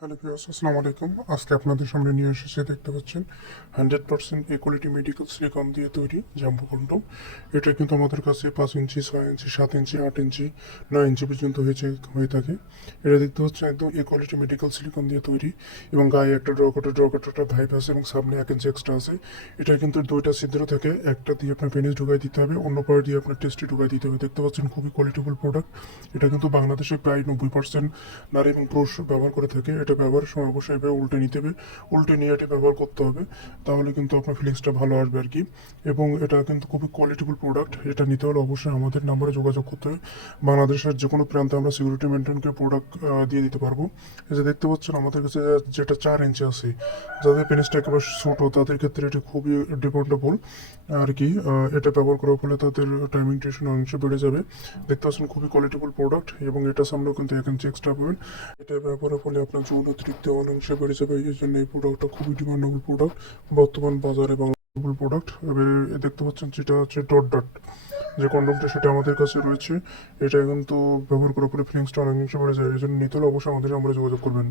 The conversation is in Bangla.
হ্যালো ভিউয়ার্স, আসসালামু আলাইকুম। আজকে আপনাদের সামনে নিয়ে এসেছি, দেখতে পাচ্ছেন 100% ইকুয়ালিটি মেডিকেল সিলিকন দিয়ে তৈরি জাম্বো কন্ডম। এটা কিন্তু আমাদের কাছে 5 ইঞ্চি, 6 ইঞ্চি, 7 ইঞ্চি, 8 ইঞ্চি, 9 ইঞ্চি পর্যন্ত হয়ে থাকে। এটা দেখতে পাচ্ছেন একদম ইকুয়ালিটি মেডিকেল সিলিকন দিয়ে তৈরি, এবং গায়ে একটা ড্রকাটা ভাইব আছে, এবং সামনে 1 ইঞ্চি এক্সট্রা আছে। এটা কিন্তু দুইটা ছিদ্র থাকে, একটা দিয়ে আপনার পেনিস ঢুকাই দিতে হবে, অন্য পাড় দিয়ে আপনার টেস্টে ঢুকাই দিতে হবে। দেখতে পাচ্ছেন খুবই কোয়ালিটিফুল প্রোডাক্ট। এটা কিন্তু বাংলাদেশে প্রায় 90% নারী এবং পুরুষ ব্যবহার করে থাকে। এটা ব্যবহারের সময় অবশ্যই এভাবে উল্টে নিতে হবে, উল্টে নিয়ে এটা ব্যবহার করতে হবে, তাহলে কিন্তু আপনার ফিলিংসটা ভালো আসবে আর কি। এবং এটা কিন্তু খুবই কোয়ালিটিফুল প্রোডাক্ট। এটা নিতে হলে অবশ্যই আমাদের নাম্বারে যোগাযোগ করতে হবে। বাংলাদেশের যে কোনো প্রান্তে আমরা সিকিউরিটি মেনটেন করে প্রোডাক্ট দিয়ে দিতে পারবো। এই যে দেখতে পাচ্ছেন আমাদের কাছে যেটা 4 ইঞ্চি আছে, যাদের পেনিসটা একেবারে ছোটো তাদের ক্ষেত্রে এটা খুবই ডিপেন্ডেবল আর কি। এটা ব্যবহার করার ফলে তাদের টাইমিং টিউশন অংশ বেড়ে যাবে। দেখতে পাচ্ছেন খুবই কোয়ালিটিফুল প্রোডাক্ট, এবং এটা সামনেও কিন্তু 1 ইঞ্চি এক্সট্রা পাবেন। এটা ব্যবহারের ফলে আপনার যৌন তৃপ্তি অনেকাংশে বেড়ে যাবে। এই জন্য এই প্রোডাক্টটা খুবই ডিমান্ডেবল প্রোডাক্ট বর্তমান বাজারে, বাংলা প্রোডাক্ট। এবারে দেখতে পাচ্ছেন যেটা হচ্ছে ডট ডট যে কন্ডমটা, সেটা আমাদের কাছে রয়েছে। এটা কিন্তু ব্যবহার করার পরে ফিলিংসটা অনেকাংশে বেড়ে যায়। এই জন্য নিতে হলে অবশ্যই আমাদের আমরা যোগাযোগ করবেন।